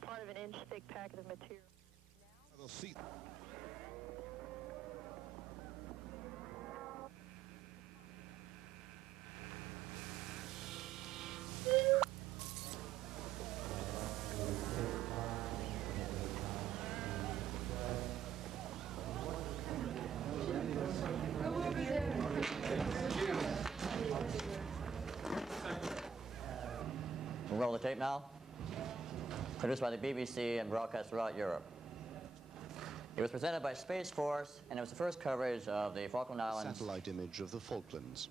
part of an inch-thick packet of material. They'll see. We'll roll the tape now. Produced by the BBC and broadcast throughout Europe. It was presented by Space Force, and it was the first coverage of the Falkland Islands. Satellite image of the Falklands.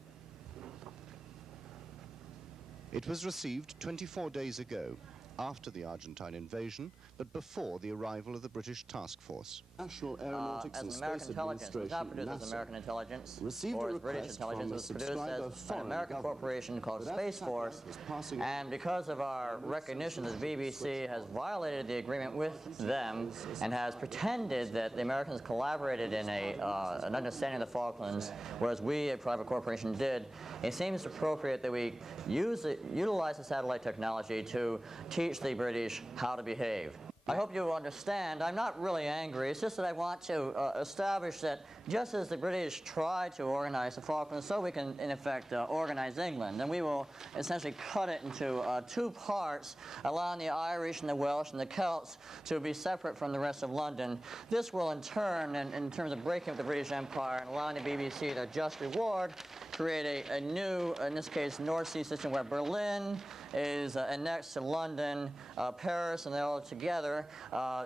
It was received 24 days ago, after the Argentine invasion, but before the arrival of the British task force. National Aeronautics and As American Space intelligence, it was not Administration, produced as NASA, American intelligence received or a as British request intelligence. from It a was produced subscriber as an foreign American government. corporation called But Space that Force, satellite was passing and because of our recognition that the BBC has violated the agreement with them and has pretended that the Americans collaborated in an understanding of the Falklands, whereas we, a private corporation, did, it seems appropriate that we utilize the satellite technology to teach the British how to behave. I hope you understand, I'm not really angry, it's just that I want to establish that just as the British tried to organize the Falklands, so we can, in effect, organize England. And we will essentially cut it into two parts, allowing the Irish and the Welsh and the Celts to be separate from the rest of London. This will, in turn, in terms of breaking up the British Empire and allowing the BBC to just reward, create a new, in this case, North Sea system where Berlin is annexed to London, Paris, and they're all together.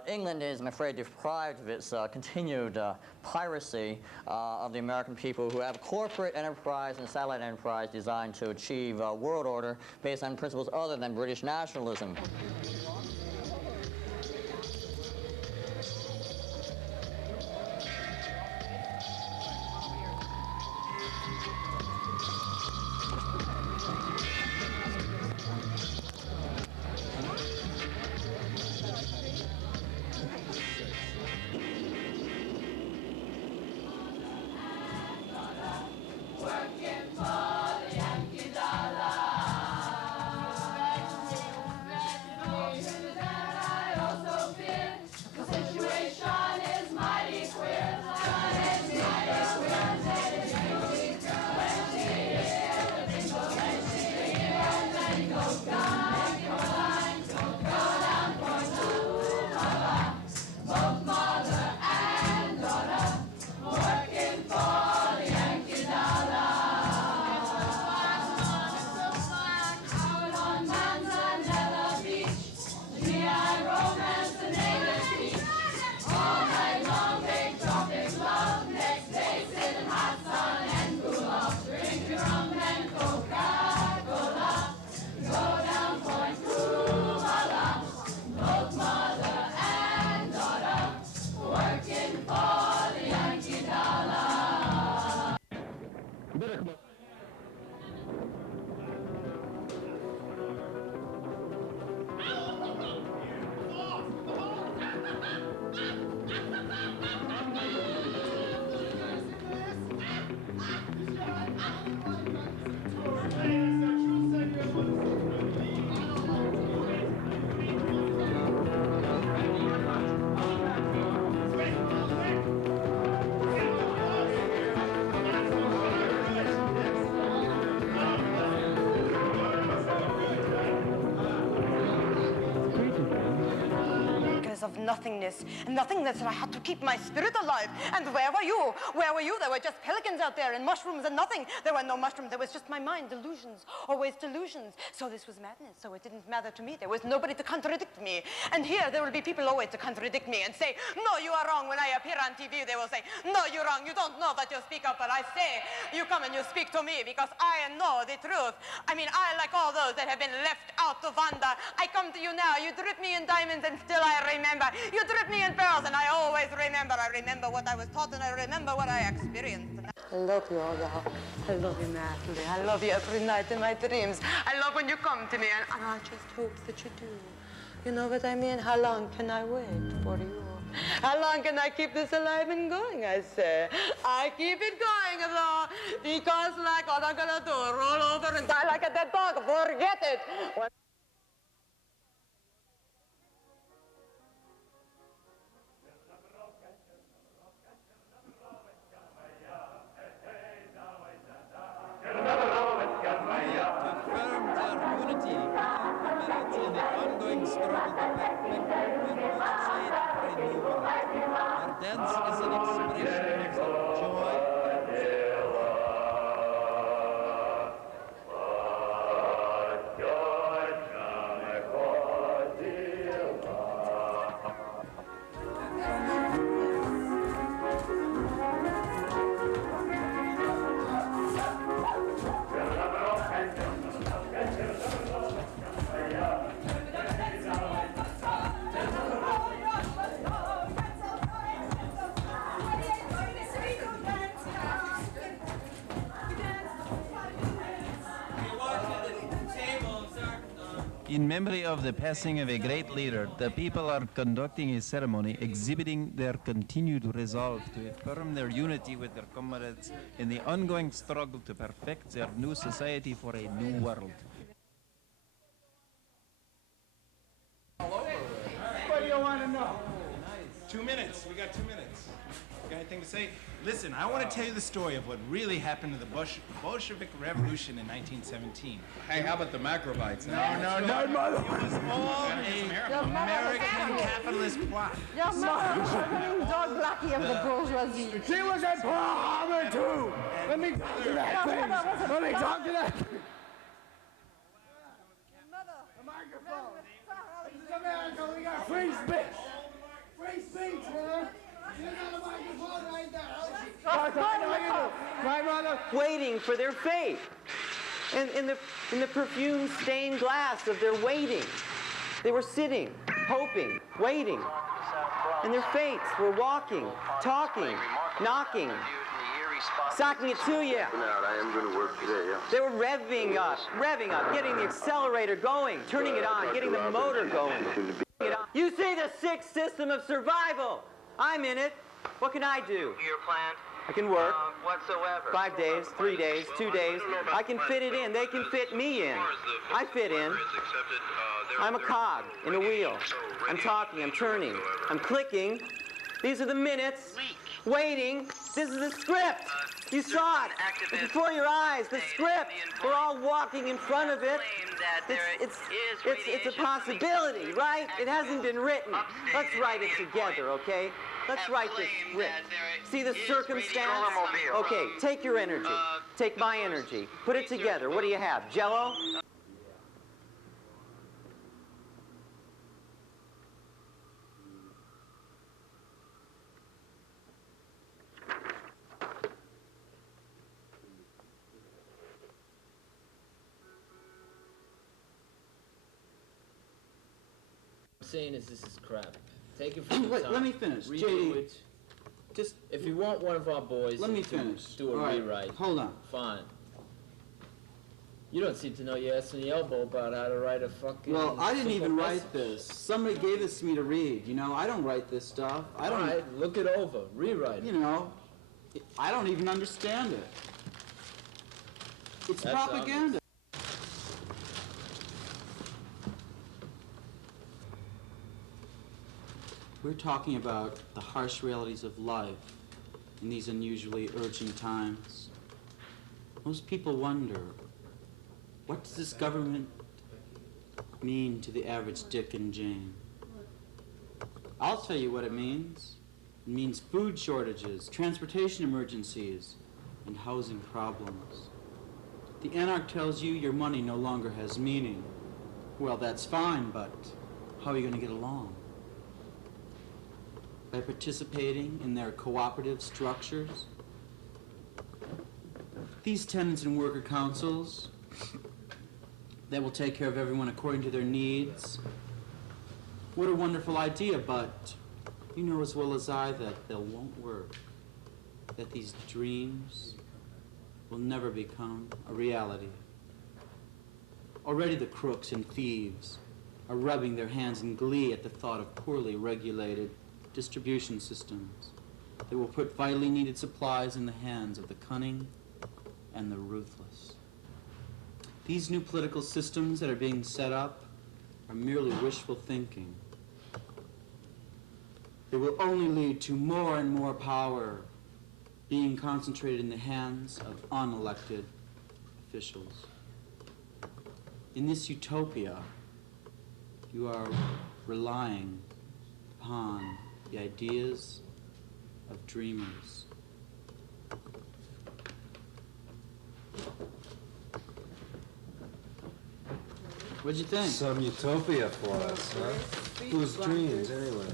England is, I'm afraid, deprived of its continued piracy of the American people who have corporate enterprise and satellite enterprise designed to achieve world order based on principles other than British nationalism. Of nothingness, and nothingness, and I had to keep my spirit alive. And where were you? Where were you? There were just pelicans out there and mushrooms and nothing. There were no mushrooms. There was just my mind, delusions, always delusions. So this was madness. So it didn't matter to me. There was nobody to contradict me. And here there will be people always to contradict me and say, no, you are wrong. When I appear on TV, they will say, no, you're wrong. You don't know that you speak up. But I say, you come and you speak to me because I know the truth. I mean, I, like all those that have been left out to wander, I come to you now. You drip me in diamonds and still I remember. You drip me in pearls and I always remember. I remember what I was taught and I remember what I experienced. I love you, Olga. I love you, Natalie. I love you every night in my dreams. I love when you come to me and I just hope that you do. You know what I mean? How long can I wait for you? How long can I keep this alive and going, I say? I keep it going, though, because like what I'm gonna do, roll over and die like a dead dog. Forget it. dance is an expression of joy. In memory of the passing of a great leader, the people are conducting a ceremony exhibiting their continued resolve to affirm their unity with their comrades in the ongoing struggle to perfect their new society for a new world. What do you want to know? 2 minutes. We got 2 minutes. Got anything to say? Listen, I want to tell you the story of what really happened to the Bolshevik Revolution in 1917. Hey, how about the macrobites? No, mother. It was all an American capitalist plot. Your mother was a dog lackey of the bourgeoisie. She was a bomber too. Let me talk to that thing. Let me talk to that. The microphone. This is America. We got free speech. Free speech, man. You got a microphone right there. My mother. Waiting for their fate. And in the perfume-stained glass of their waiting. They were sitting, hoping, waiting. And their fates were walking, talking, knocking, socking it to you. I am going to work today, yeah. They were revving up, getting the accelerator going, turning it on, getting the motor going. You say the sixth system of survival. I'm in it. What can I do? Your plan? I can work. Whatsoever. 5 days, 3 days, 2 days. I can fit it in. They can fit me in. I fit in. I'm a cog in a wheel. I'm talking, I'm turning, I'm clicking. These are the minutes. Waiting. This is the script. You saw it. It's before your eyes. The script. We're all walking in front of it. It's a possibility, right? It hasn't been written. Let's write it together, okay? Let's write this script. See the circumstance? Okay, take your energy. Take my energy. Put it together. What do you have? Jell-O? Saying is this is crap. Take it from the Wait, top. let me finish. Redo JD, it. just If you want one of our boys let me to finish. do a All right, rewrite, hold on. fine. You don't seem to know your ass and the elbow about how to write a fucking Well, I didn't simple even message. write this. Somebody gave this to me to read. You know, I don't write this stuff. I don't. All right, look it over. Rewrite You it. know, I don't even understand it. It's That's propaganda. We're talking about the harsh realities of life in these unusually urgent times. Most people wonder, what does this government mean to the average Dick and Jane? I'll tell you what it means. It means food shortages, transportation emergencies, and housing problems. The anarch tells you your money no longer has meaning. Well, that's fine, but how are you going to get along? By participating in their cooperative structures? These tenants and worker councils that will take care of everyone according to their needs. What a wonderful idea, but you know as well as I that they won't work. That these dreams will never become a reality. Already the crooks and thieves are rubbing their hands in glee at the thought of poorly regulated distribution systems that will put vitally needed supplies in the hands of the cunning and the ruthless. These new political systems that are being set up are merely wishful thinking. They will only lead to more and more power being concentrated in the hands of unelected officials. In this utopia, you are relying upon the ideas of dreamers. What'd you think? Some utopia for us, huh? Whose dreams, anyway?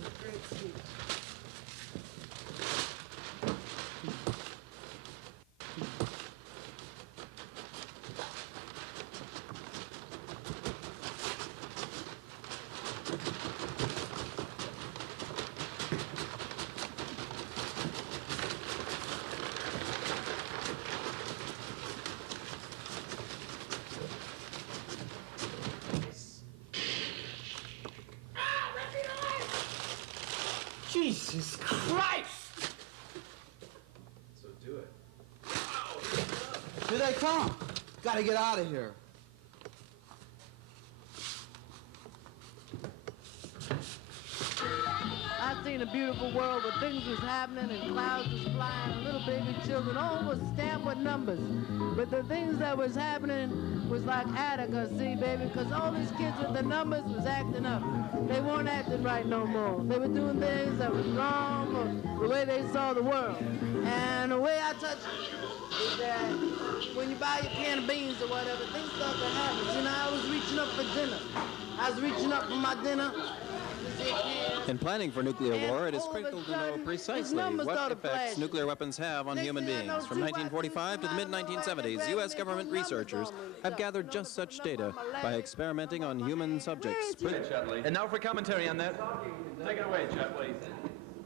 Jesus Christ! So do it. Here they come. Gotta get out of here. I seen a beautiful world where things was happening and clouds was flying and little baby children all was stamped with numbers. But the things that was happening was like Attica, see, baby, because all these kids with the numbers was acting up. They weren't acting right no more. They were doing things that was wrong or the way they saw the world. And the way I touch it is that when you buy your can of beans or whatever, things start to happen. You know, I was reaching up for dinner. I was reaching up for my dinner. In planning for nuclear war, it is critical to know precisely what effects nuclear weapons have on human beings. From 1945 to the mid-1970s, U.S. government researchers have gathered just such data by experimenting on human subjects. And now for commentary on that. Take it away, Chetley.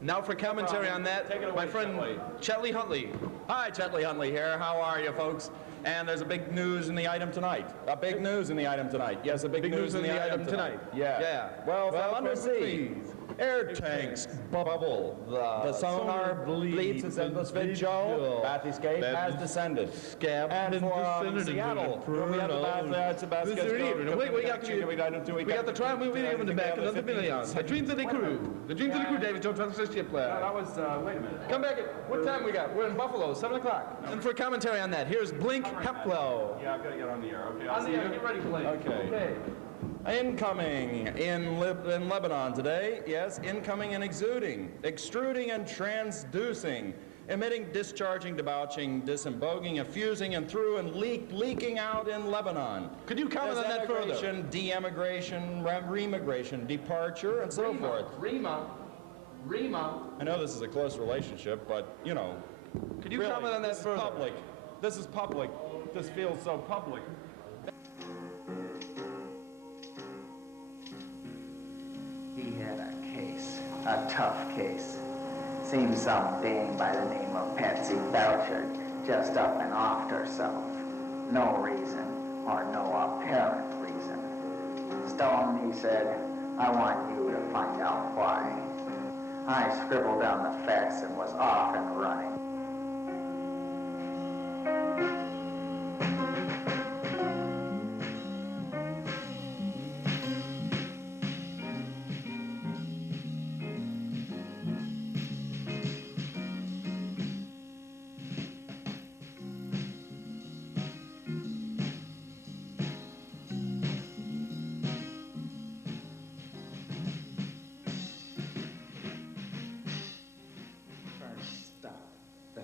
Now for commentary on that, my friend Chetley Huntley. Hi, Chetley Huntley here. How are you, folks? And there's a big news in the item tonight. A big news in the item tonight. Yes, a big news in the item tonight. Yeah. Well, undersea. Air tanks bubble. The sonar bleeps. It says the Svid Joe. Bath escape has descended. And from Seattle. We have the bath. We got the trial movie in the back of the millions. The dreams of the crew. The dreams of the crew, David Jones, the ship lab. That was, wait a minute. Come back what time we got? We're in Buffalo, 7 o'clock. And for commentary on that, here's Blink Heplo. Yeah, I've got to get on the air. Okay, on the air, get ready, Blink. Okay. Incoming in Lebanon today, yes, incoming and exuding, extruding and transducing, emitting, discharging, debauching, disemboguing, effusing, and through and leaking out in Lebanon. Could you comment on that further? De-emigration, remigration, departure, and so forth. Rema. I know this is a close relationship, but, you know. Could you comment on that further? Public. This is public. This feels so public. He had a case, a tough case. Seems some dame by the name of Patsy Belcher just up and offed herself. No reason, or no apparent reason. Stone, he said, I want you to find out why. I scribbled down the facts and was off and running.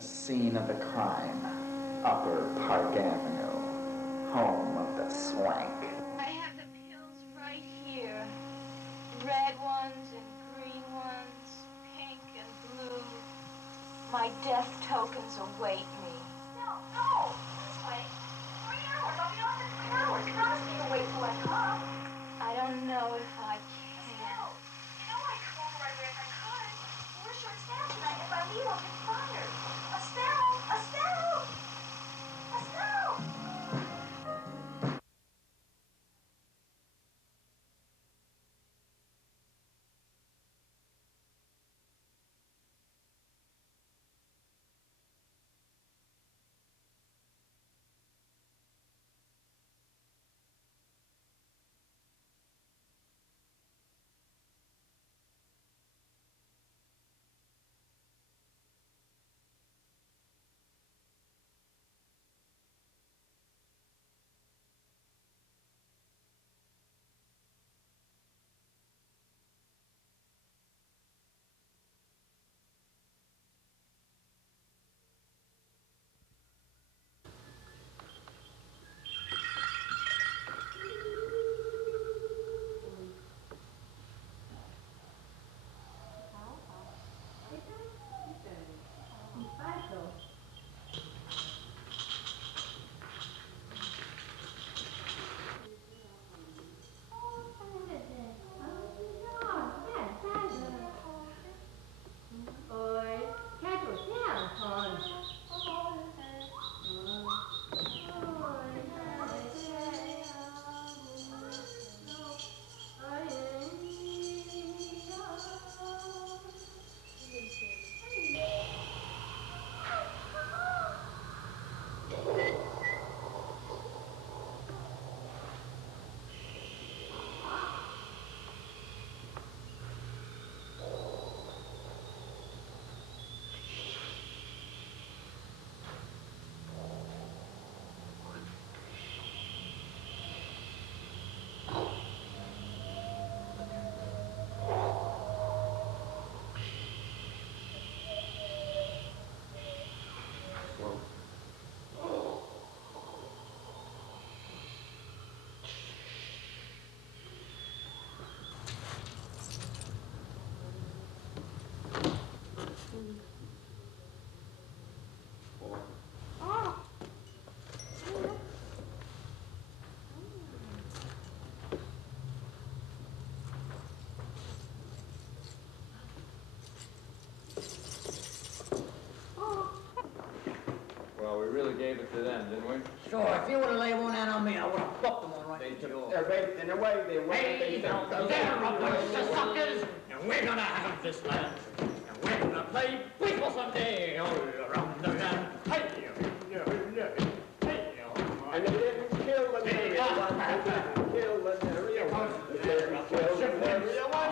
Scene of the crime, Upper Park Avenue, home of the swank. I have the pills right here. Red ones and green ones, pink and blue. My death tokens await me. No, this way. 3 hours, I'll be off in 3 hours. Promise me you'll wait till I come. I don't know if I can. Estelle, you know I'd come over right away if I could. We're short-staffed tonight. If I leave, I'll get fired. Estelle! gave it to them, didn't we? Sure, if you would have laid one hand on me, I would have popped them one right in the jaw. They're raped and away. They're Hey, they're a bunch of suckers, and we're gonna have this land. And we're gonna play baseball someday all around the land. Hey, and they didn't kill the real one. They didn't kill the real one. They didn't kill the real one.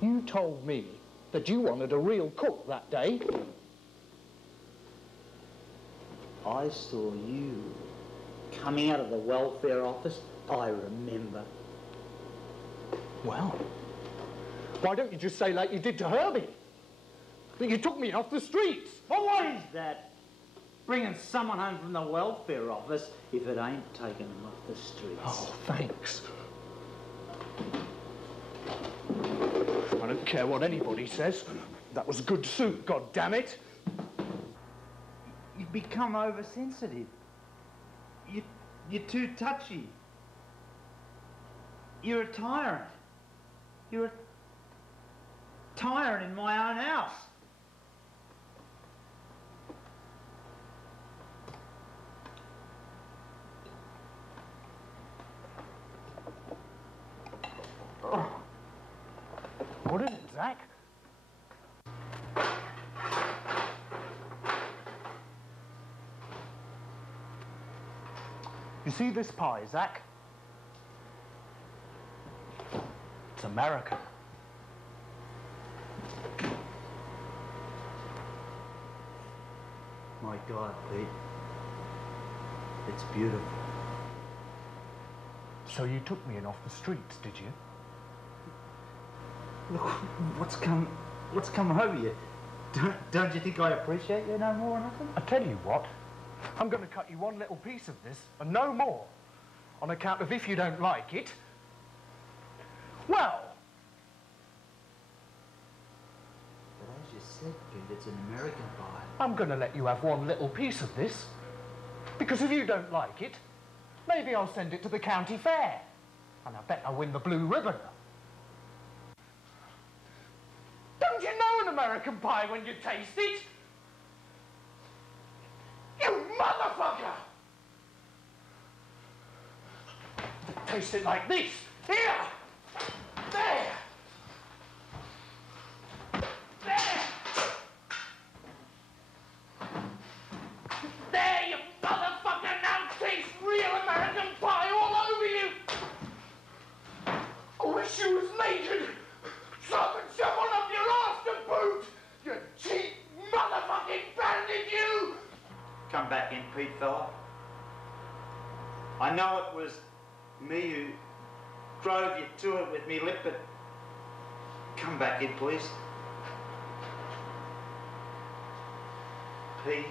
You told me that you wanted a real cook that day. I saw you coming out of the welfare office. I remember. Well, why don't you just say like you did to Herbie? That you took me off the streets. Well, what is that? Bringing someone home from the welfare office if it ain't taking them off the streets. Oh, thanks. I don't care what anybody says. That was a good suit, goddammit. You've become oversensitive. You're too touchy. You're a tyrant. You're a tyrant in my own house. What is it, Zach? You see this pie, Zach? It's American. My God, Pete. It's beautiful. So you took me in off the streets, did you? Look, what's come over you? Don't you think I appreciate you no more or nothing? I tell you what, I'm going to cut you one little piece of this and no more. On account of if you don't like it, well. But as you said, Pete, it's an American pie. I'm going to let you have one little piece of this. Because if you don't like it, maybe I'll send it to the county fair. And I bet I'll win the blue ribbon. Don't you know an American pie when you taste it? You motherfucker! Taste it like this. Here! There! There! There, you motherfucker! Now taste real American pie all over you! I wish you was naked so I could shove one up your arse to boot! You cheap motherfucking bandit, you! Come back in, Pete, fella. I know it was me who drove you to it with me lip, but come back in, please. Pete,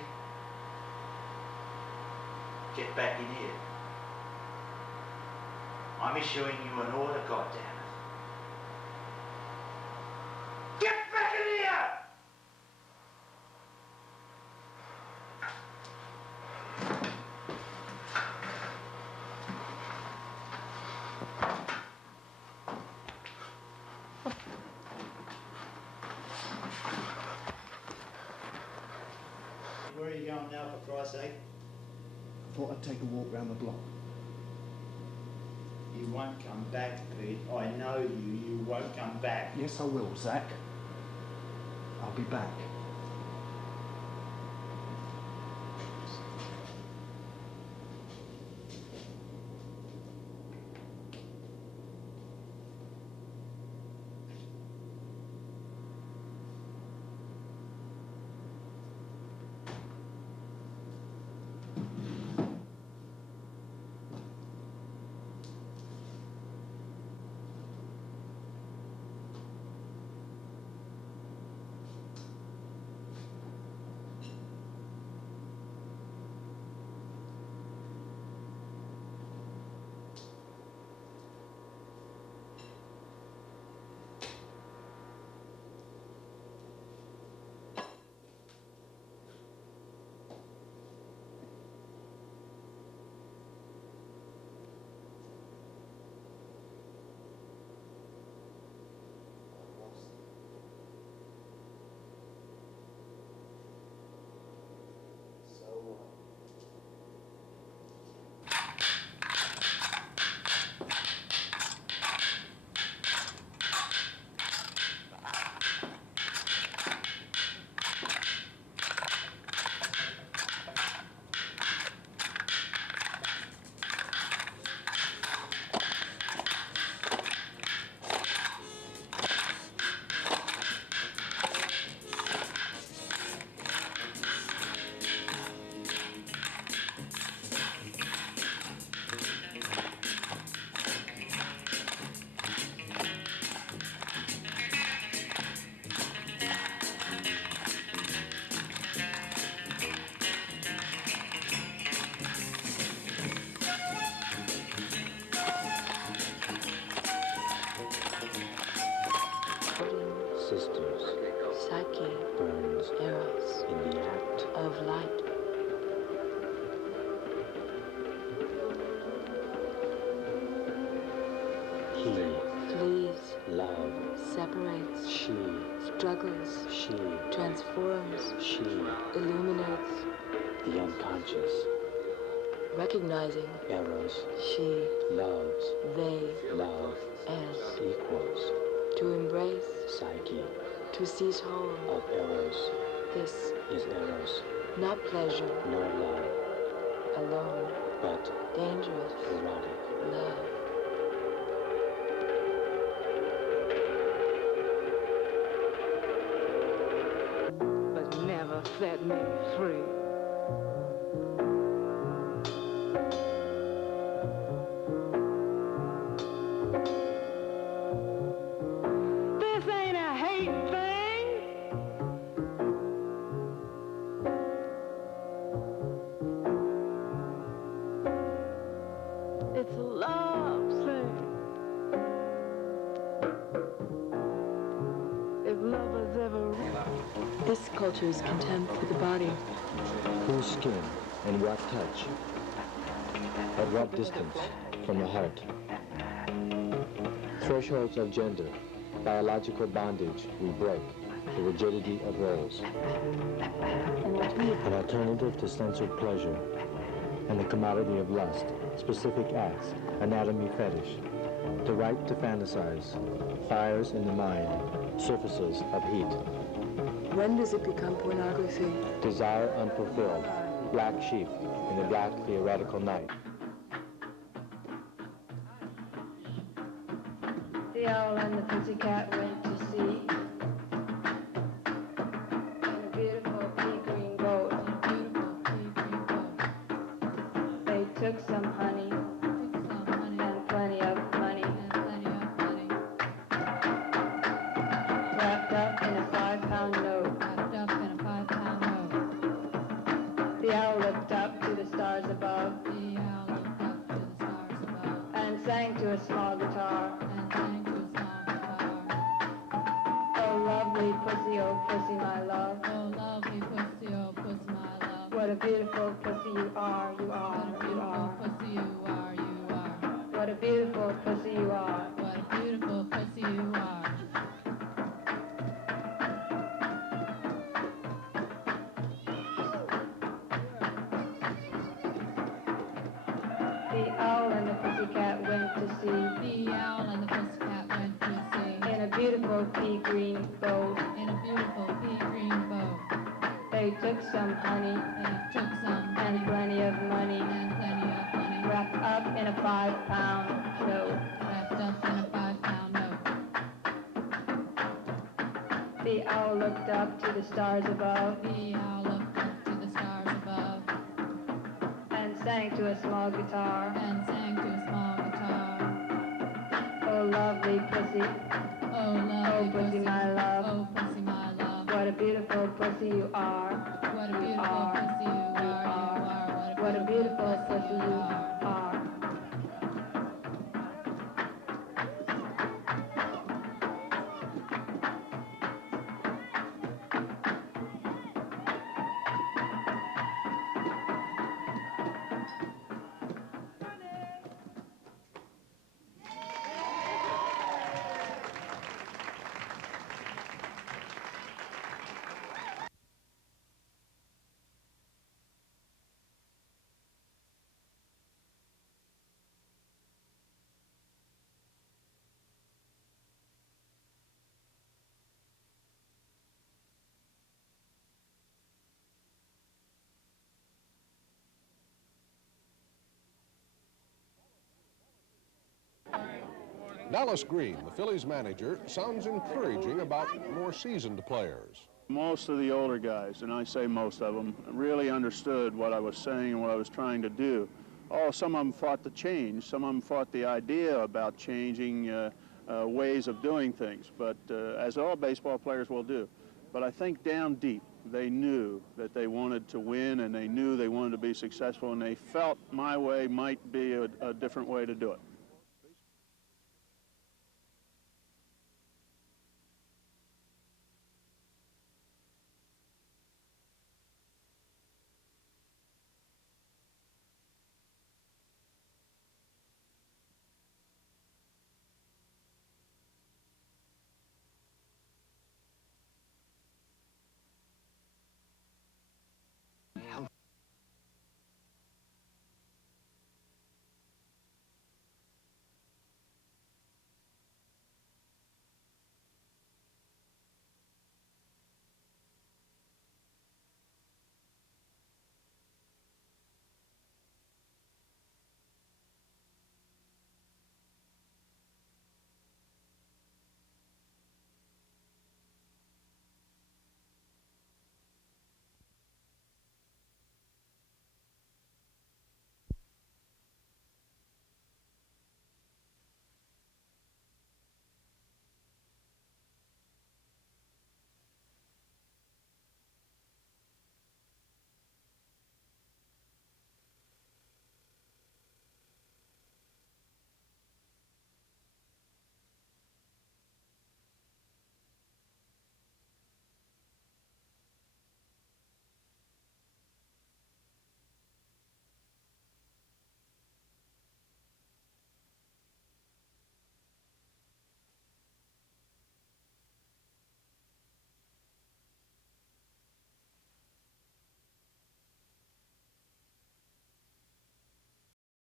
get back in here. I'm issuing you an order, goddammit. Get back in here! Where are you going now, for Christ's sake? Thought I'd take a walk round the block. You won't come back, Pete. I know you. You won't come back. Yes, I will, Zach. I'll be back. Sisters, Psyche, burns, Eros, in the act of light. He flees, love, separates, she struggles, she transforms, she illuminates, the unconscious, recognizing Eros, she loves, they love, as equals. To embrace Psyche, to seize hold of Eros. This is Eros, not pleasure, nor love, alone, but dangerous, erotic love. But never set me free. It's a love thing. If lovers ever... This culture's contempt for the body. Whose skin and what touch? At what distance from the heart? Thresholds of gender, biological bondage we break, the rigidity of roles. An alternative to censored pleasure and the commodity of lust, specific acts, anatomy fetish, the right to fantasize, fires in the mind, surfaces of heat. When does it become pornography? Desire unfulfilled, black sheep in the black theoretical night. The owl and the pussycat went to sea. In a beautiful pea-green boat. They took some honey. And plenty of money. Wrapped up in a 5-pound note. The owl looked up to the stars above. And sang to a small guitar. Oh, lovely pussy, oh, pussy, my love. Oh, lovely pussy, oh, pussy, my love. What a beautiful pussy you are, you are, you are. Pussy you are, you are. What a beautiful pussy you are. What a beautiful pussy you are. sea. The owl and the pussycat went to sea. In a beautiful pea green boat. In a beautiful pea green boat. They took some honey. They took some honey. And plenty of money. And plenty of money. Wrapped up in a 5-pound note. Wrapped up in a 5-pound note. The owl looked up to the stars above. The owl looked up to the stars above. And sang to a small guitar. And sang to a small guitar. Oh, lovely pussy. Oh, lovely pussy, my love. Oh, pussy, my love. What a beautiful pussy you are. What a beautiful pussy you are. What a beautiful pussy you are. Dallas Green, the Phillies manager, sounds encouraging about more seasoned players. Most of the older guys, and I say most of them, really understood what I was saying and what I was trying to do. Oh, some of them fought the change. Some of them fought the idea about changing ways of doing things, but as all baseball players will do. But I think down deep, they knew that they wanted to win, and they knew they wanted to be successful, and they felt my way might be a different way to do it.